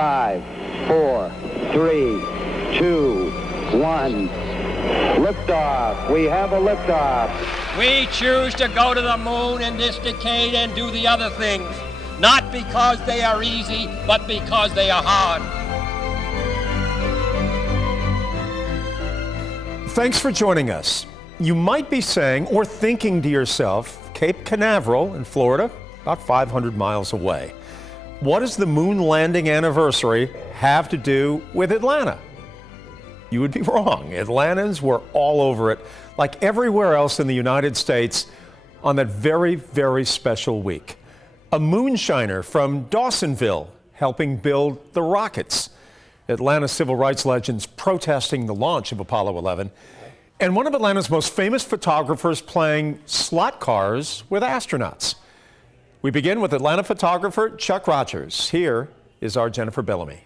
5, 4, 3, 2, 1. Liftoff. We have a liftoff. We choose to go to the moon in this decade and do the other things, not because they are easy, but because they are hard. Thanks for joining us. You might be saying or thinking to yourself, Cape Canaveral in Florida, about 500 miles away. What does the moon landing anniversary have to do with Atlanta? You would be wrong. Atlantans were all over it, like everywhere else in the United States, on that very, very special week. A moonshiner from Dawsonville helping build the rockets. Atlanta civil rights legends protesting the launch of Apollo 11. And one of Atlanta's most famous photographers playing slot cars with astronauts. We begin with Atlanta photographer Chuck Rogers. Here is our Jennifer Bellamy.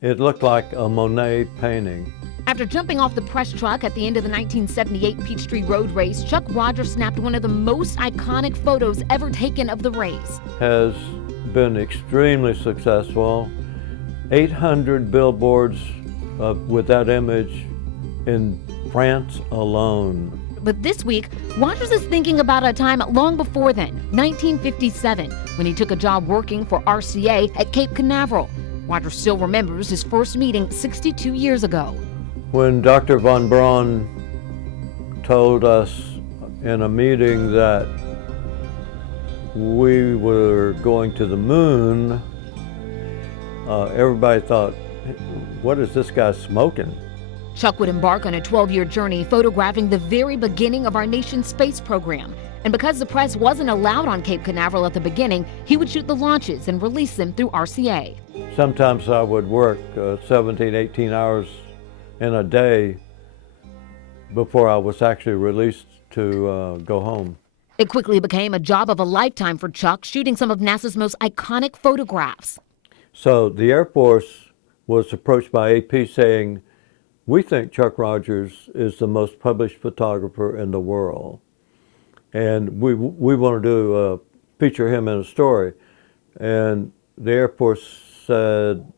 It looked like a Monet painting. After jumping off the press truck at the end of the 1978 Peachtree Road Race, Chuck Rogers snapped one of the most iconic photos ever taken of the race. Has been extremely successful. 800 billboards with that image in France alone. But this week, Rogers is thinking about a time long before then, 1957, when he took a job working for RCA at Cape Canaveral. Rogers still remembers his first meeting 62 years ago. When Dr. von Braun told us in a meeting that we were going to the moon, everybody thought, what is this guy smoking? Chuck would embark on a 12-year journey photographing the very beginning of our nation's space program. And because the press wasn't allowed on Cape Canaveral at the beginning, he would shoot the launches and release them through RCA. Sometimes I would work 17, 18 hours in a day before I was actually released to go home. It quickly became a job of a lifetime for Chuck, shooting some of NASA's most iconic photographs. So the Air Force was approached by AP saying, we think Chuck Rogers is the most published photographer in the world. And we want to feature him in a story. And the Air Force said,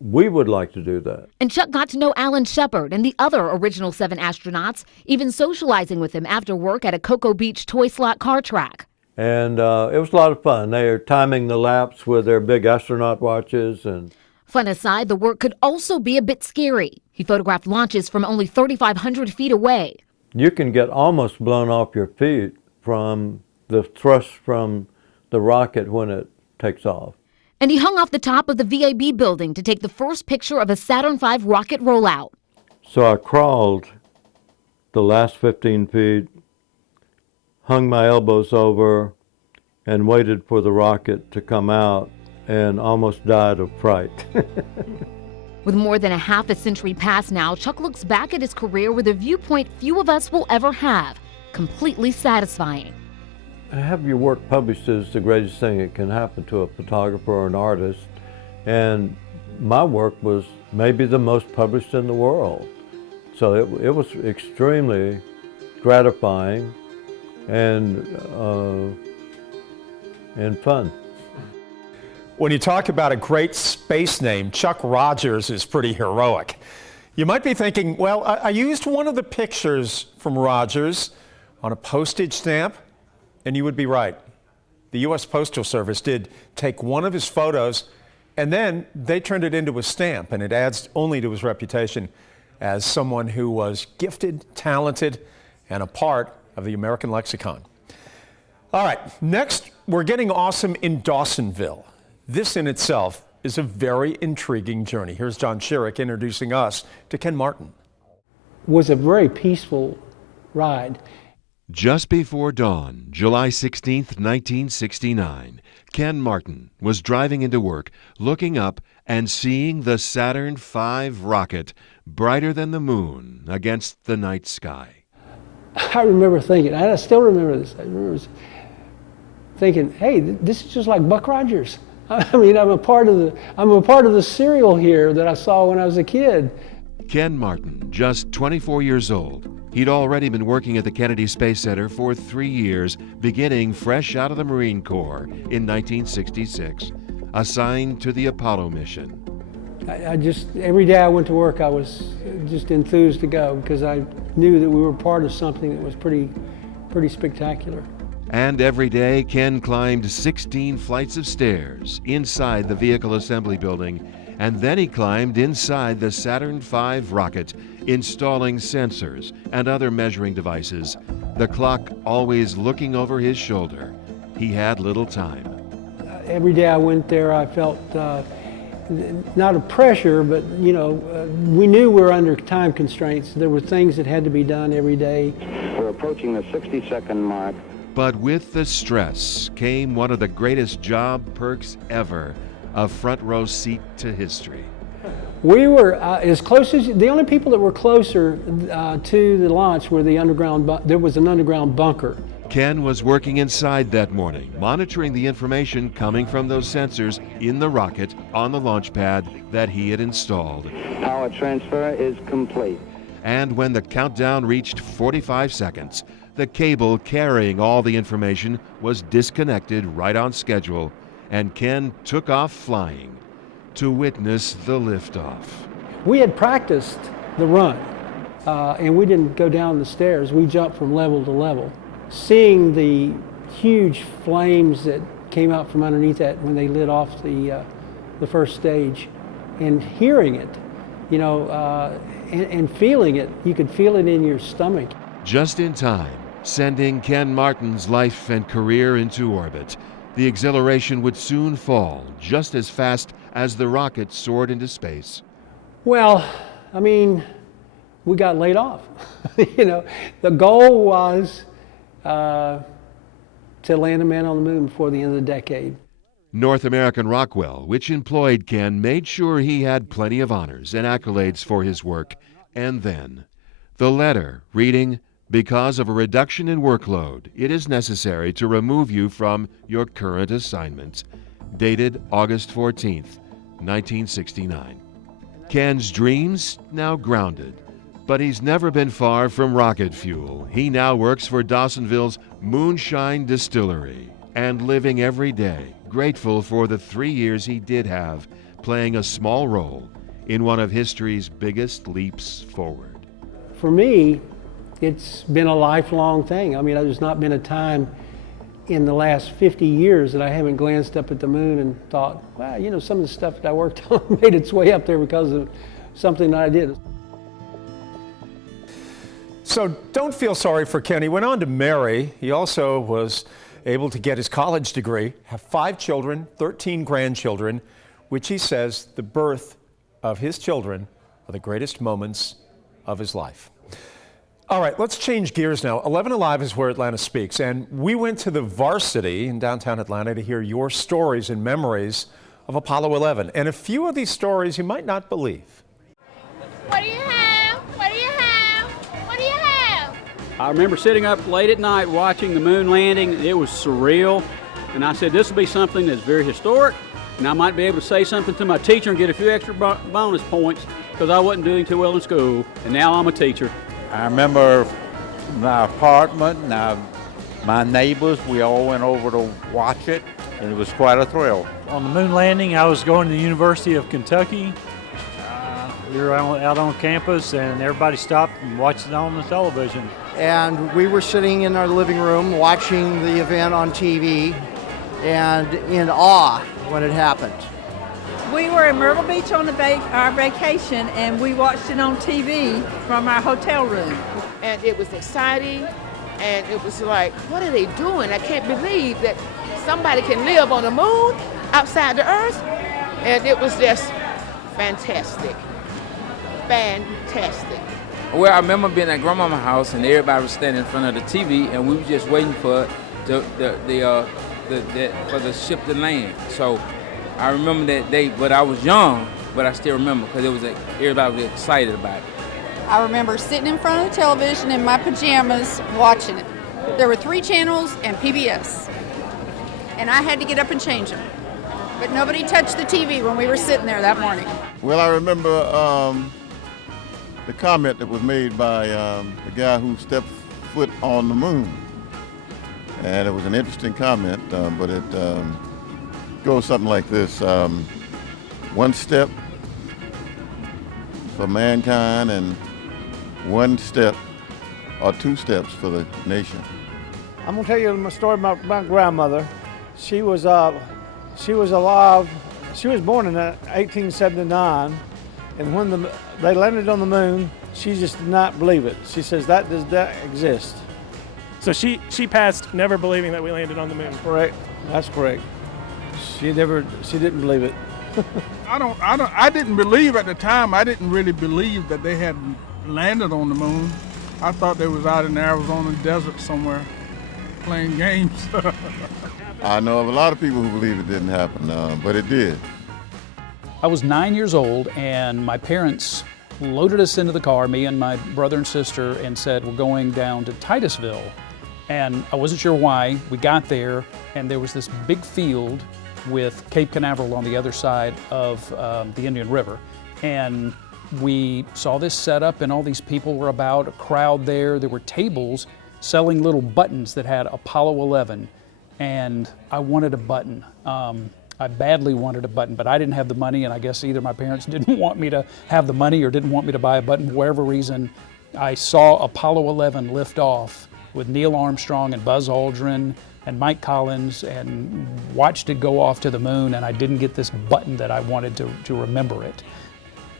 we would like to do that. And Chuck got to know Alan Shepard and the other original 7 astronauts, even socializing with him after work at a Cocoa Beach toy slot car track. And it was a lot of fun. They are timing the laps with their big astronaut watches. And fun aside, the work could also be a bit scary. He photographed launches from only 3,500 feet away. You can get almost blown off your feet from the thrust from the rocket when it takes off. And he hung off the top of the VAB building to take the first picture of a Saturn V rocket rollout. So I crawled the last 15 feet, hung my elbows over, and waited for the rocket to come out, and almost died of fright. With more than a half a century past now, Chuck looks back at his career with a viewpoint few of us will ever have. Completely satisfying. Have your work published is the greatest thing that can happen to a photographer or an artist. And my work was maybe the most published in the world. So it was extremely gratifying and fun. When you talk about a great space name, Chuck Rogers is pretty heroic. You might be thinking, well, I used one of the pictures from Rogers on a postage stamp, and you would be right. The U.S. Postal Service did take one of his photos, and then they turned it into a stamp, and it adds only to his reputation as someone who was gifted, talented, and a part of the American lexicon. All right, next, we're getting awesome in Dawsonville. This in itself is a very intriguing journey. Here's John Sherrick introducing us to Ken Martin. It was a very peaceful ride. Just before dawn, July 16th, 1969, Ken Martin was driving into work, looking up and seeing the Saturn V rocket brighter than the moon against the night sky. I remember thinking, and I still remember this, I remember thinking, hey, this is just like Buck Rogers. I mean, I'm a part of the serial here that I saw when I was a kid. Ken Martin, just 24 years old. He'd already been working at the Kennedy Space Center for 3 years, beginning fresh out of the Marine Corps in 1966, assigned to the Apollo mission. I just, every day I went to work, I was just enthused to go because I knew that we were part of something that was pretty spectacular. And every day, Ken climbed 16 flights of stairs inside the vehicle assembly building, and then he climbed inside the Saturn V rocket, installing sensors and other measuring devices, the clock always looking over his shoulder. He had little time. Every day I went there, I felt not a pressure, but we knew we were under time constraints. There were things that had to be done every day. We're approaching the 60-second mark. But with the stress came one of the greatest job perks ever, a front row seat to history. We were as close as, the only people that were closer to the launch were the underground, there was an underground bunker. Ken was working inside that morning, monitoring the information coming from those sensors in the rocket on the launch pad that he had installed. Power transfer is complete. And when the countdown reached 45 seconds, the cable carrying all the information was disconnected right on schedule, and Ken took off flying to witness the liftoff. We had practiced the run, and we didn't go down the stairs. We jumped from level to level. Seeing the huge flames that came out from underneath that when they lit off the first stage, and hearing it, and feeling it, you could feel it in your stomach. Just in time, sending Ken Martin's life and career into orbit. The exhilaration would soon fall, just as fast as the rocket soared into space. Well, I mean, we got laid off. The goal was to land a man on the moon before the end of the decade. North American Rockwell, which employed Ken, made sure he had plenty of honors and accolades for his work. And then, the letter reading, "Because of a reduction in workload, it is necessary to remove you from your current assignment," dated August 14th, 1969. Ken's dreams now grounded, but he's never been far from rocket fuel. He now works for Dawsonville's Moonshine Distillery and living every day, grateful for the 3 years he did have, playing a small role in one of history's biggest leaps forward. For me, it's been a lifelong thing. I mean, there's not been a time in the last 50 years that I haven't glanced up at the moon and thought, wow, some of the stuff that I worked on made its way up there because of something that I did. So don't feel sorry for Ken. He went on to marry. He also was able to get his college degree, have 5 children, 13 grandchildren, which he says the birth of his children are the greatest moments of his life. All right, let's change gears now. 11 Alive is where Atlanta speaks, and we went to the Varsity in downtown Atlanta to hear your stories and memories of Apollo 11. And a few of these stories you might not believe. What do you have? What do you have? What do you have? I remember sitting up late at night watching the moon landing. It was surreal, and I said this will be something that's very historic, and I might be able to say something to my teacher and get a few extra bonus points because I wasn't doing too well in school, and now I'm a teacher. I remember my apartment and my neighbors, we all went over to watch it, and it was quite a thrill. On the moon landing, I was going to the University of Kentucky. We were out on campus, and everybody stopped and watched it on the television. And we were sitting in our living room watching the event on TV and in awe when it happened. We were in Myrtle Beach on our vacation, and we watched it on TV from our hotel room. And it was exciting, and it was like, what are they doing? I can't believe that somebody can live on the moon outside the Earth. And it was just fantastic. Fantastic. Well, I remember being at Grandmama's house, and everybody was standing in front of the TV, and we were just waiting for for the ship to land. So I remember that day, but I was young, but I still remember because it was everybody was excited about it. I remember sitting in front of the television in my pajamas watching it. There were 3 channels and PBS, and I had to get up and change them. But nobody touched the TV when we were sitting there that morning. Well, I remember the comment that was made by the guy who stepped foot on the moon. And it was an interesting comment, but it goes something like this. One step for mankind and one step or two steps for the nation. I'm gonna tell you my story about my grandmother. She was alive. She was born in 1879, and when they landed on the moon, she just did not believe it. She says that does not exist. So she passed never believing that we landed on the moon. Correct. That's correct. She didn't believe it. I didn't believe at the time. I didn't really believe that they had landed on the moon. I thought they was out in the Arizona desert somewhere playing games. I know of a lot of people who believe it didn't happen, but it did. I was 9 years old, and my parents loaded us into the car, me and my brother and sister, and said, we're going down to Titusville. And I wasn't sure why. We got there, and there was this big field with Cape Canaveral on the other side of the Indian River. And we saw this set up, and all these people were about, a crowd there. There were tables selling little buttons that had Apollo 11, and I wanted a button. I badly wanted a button, but I didn't have the money, and I guess either my parents didn't want me to have the money or didn't want me to buy a button. For whatever reason, I saw Apollo 11 lift off with Neil Armstrong and Buzz Aldrin and Mike Collins, and watched it go off to the moon, and I didn't get this button that I wanted to remember it.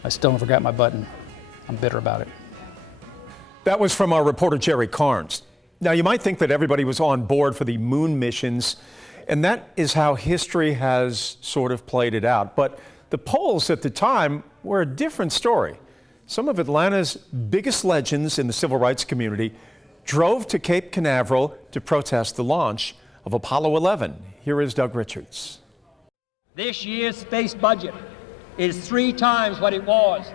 I still never got my button. I'm bitter about it. That was from our reporter Jerry Carnes. Now, you might think that everybody was on board for the moon missions, and that is how history has sort of played it out. But the polls at the time were a different story. Some of Atlanta's biggest legends in the civil rights community drove to Cape Canaveral to protest the launch of Apollo 11. Here is Doug Richards. This year's space budget is 3 times what it was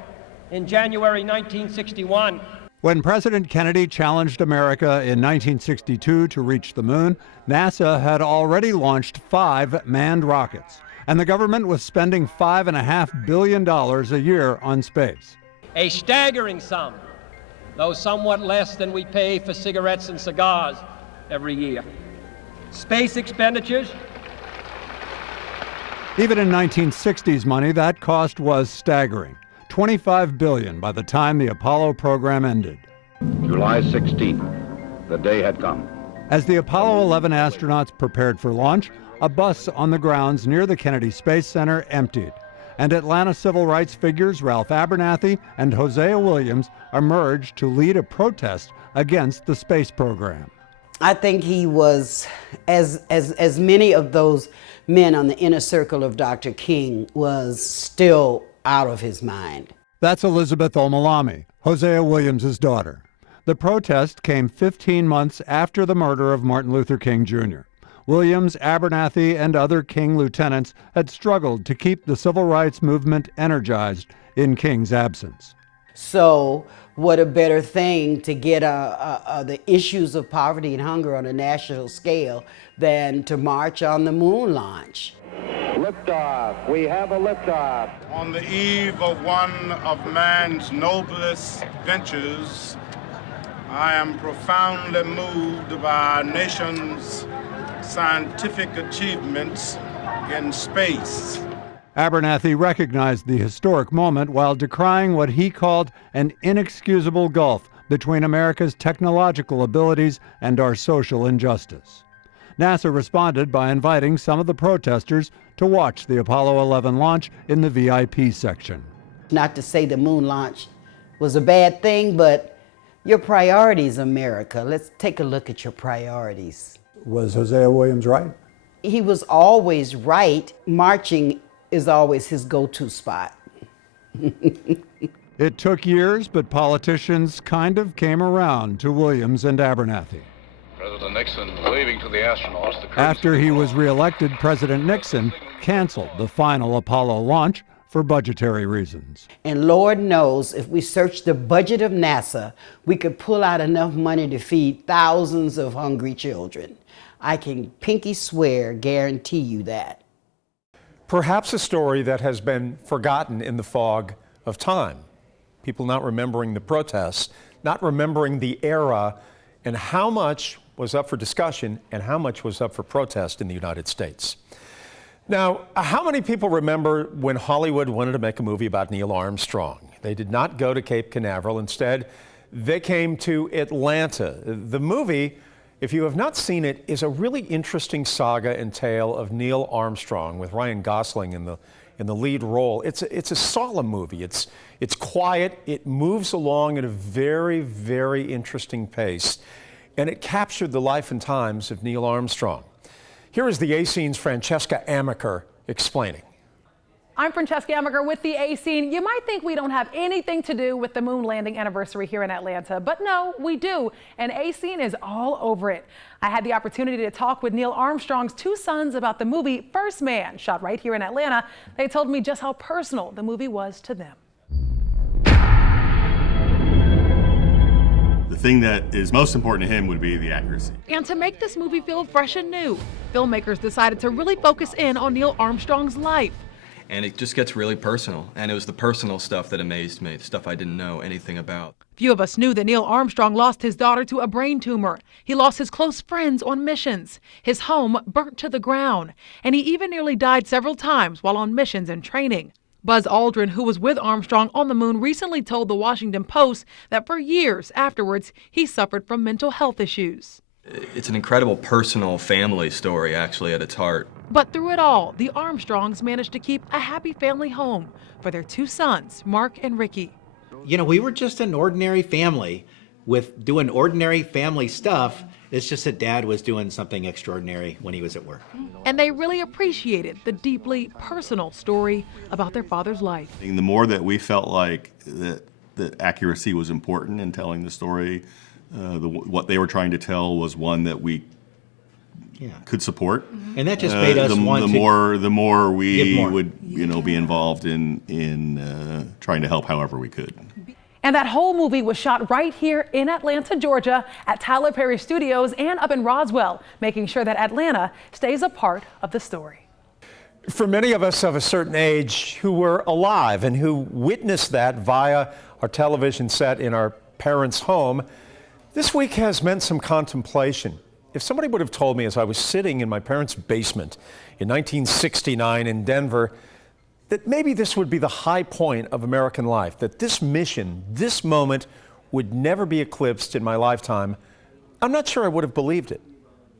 in January 1961. When President Kennedy challenged America in 1962 to reach the moon, NASA had already launched 5 manned rockets, and the government was spending $5.5 billion a year on space. A staggering sum, though somewhat less than we pay for cigarettes and cigars every year. Space expenditures. Even in 1960s money, that cost was staggering. $25 billion by the time the Apollo program ended. July 16th, the day had come. As the Apollo 11 astronauts prepared for launch, a bus on the grounds near the Kennedy Space Center emptied, and Atlanta civil rights figures Ralph Abernathy and Hosea Williams emerged to lead a protest against the space program. I think he was, as many of those men on the inner circle of Dr. King, was still out of his mind. That's Elizabeth Omalami, Hosea Williams' daughter. The protest came 15 months after the murder of Martin Luther King Jr. Williams, Abernathy, and other King lieutenants had struggled to keep the civil rights movement energized in King's absence. So what a better thing to get the issues of poverty and hunger on a national scale than to march on the moon launch. Liftoff. We have a liftoff. On the eve of one of man's noblest ventures, I am profoundly moved by our nation's scientific achievements in space. Abernathy recognized the historic moment while decrying what he called an inexcusable gulf between America's technological abilities and our social injustice. NASA responded by inviting some of the protesters to watch the Apollo 11 launch in the VIP section. Not to say the moon launch was a bad thing, but your priorities, America. Let's take a look at your priorities. Was Hosea Williams right? He was always right. Marching is always his go-to spot. It took years, but politicians kind of came around to Williams and Abernathy. President Nixon waving to the astronauts. After he was reelected, President Nixon canceled the final Apollo launch for budgetary reasons. And Lord knows, if we search the budget of NASA, we could pull out enough money to feed thousands of hungry children. I can pinky swear, guarantee you that. Perhaps a story that has been forgotten in the fog of time. People not remembering the protests, not remembering the era, and how much was up for discussion and how much was up for protest in the United States. Now, how many people remember when Hollywood wanted to make a movie about Neil Armstrong? They did not go to Cape Canaveral. Instead, they came to Atlanta. The movie, if you have not seen it, is a really interesting saga and tale of Neil Armstrong with Ryan Gosling in the lead role. It's a solemn movie. It's quiet. It moves along at a very, very interesting pace, and it captured the life and times of Neil Armstrong. Here is the A-Scene's Francesca Amaker explaining. I'm Francesca Amaker with the A-Scene. You might think we don't have anything to do with the moon landing anniversary here in Atlanta, but no, we do, and A-Scene is all over it. I had the opportunity to talk with Neil Armstrong's two sons about the movie First Man, shot right here in Atlanta. They told me just how personal the movie was to them. The thing that is most important to him would be the accuracy. And to make this movie feel fresh and new, filmmakers decided to really focus in on Neil Armstrong's life. And it just gets really personal. And it was the personal stuff that amazed me, the stuff I didn't know anything about. Few of us knew that Neil Armstrong lost his daughter to a brain tumor. He lost his close friends on missions, his home burnt to the ground, and he even nearly died several times while on missions and training. Buzz Aldrin, who was with Armstrong on the moon, recently told the Washington Post that for years afterwards, he suffered from mental health issues. It's an incredible personal family story, actually, at its heart. But through it all, the Armstrongs managed to keep a happy family home for their two sons, Mark and Ricky. You know, we were just an ordinary family with doing ordinary family stuff. It's just that Dad was doing something extraordinary when he was at work. And they really appreciated the deeply personal story about their father's life. And the more that we felt like that accuracy was important in telling the story, what they were trying to tell was one that we could support. And that just made us want to the more we would be involved in trying to help however we could. And that whole movie was shot right here in Atlanta, Georgia, at Tyler Perry Studios and up in Roswell, making sure that Atlanta stays a part of the story. For many of us of a certain age who were alive and who witnessed that via our television set in our parents' home, this week has meant some contemplation. If somebody would have told me as I was sitting in my parents' basement in 1969 in Denver that maybe this would be the high point of American life, that this mission, this moment would never be eclipsed in my lifetime, I'm not sure I would have believed it.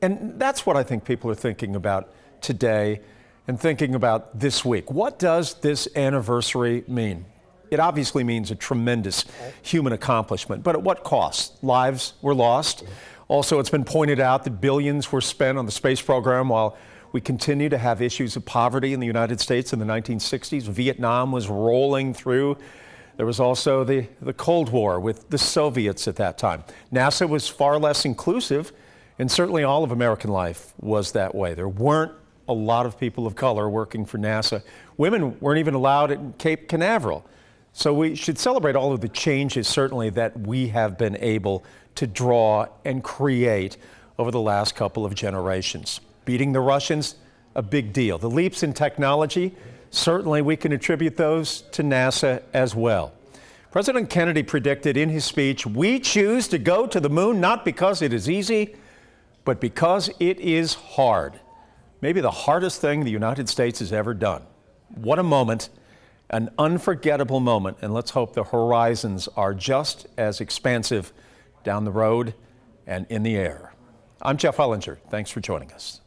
And that's what I think people are thinking about today and thinking about this week. What does this anniversary mean? It obviously means a tremendous human accomplishment, but at what cost? Lives were lost. Also, it's been pointed out that billions were spent on the space program while we continue to have issues of poverty in the United States in the 1960s. Vietnam was rolling through. There was also the Cold War with the Soviets at that time. NASA was far less inclusive, and certainly all of American life was that way. There weren't a lot of people of color working for NASA. Women weren't even allowed at Cape Canaveral. So we should celebrate all of the changes, certainly, that we have been able to draw and create over the last couple of generations. Beating the Russians, a big deal. The leaps in technology, certainly we can attribute those to NASA as well. President Kennedy predicted in his speech, "We choose to go to the moon not because it is easy, but because it is hard." Maybe the hardest thing the United States has ever done. What a moment, an unforgettable moment, and let's hope the horizons are just as expansive down the road and in the air. I'm Jeff Hullinger. Thanks for joining us.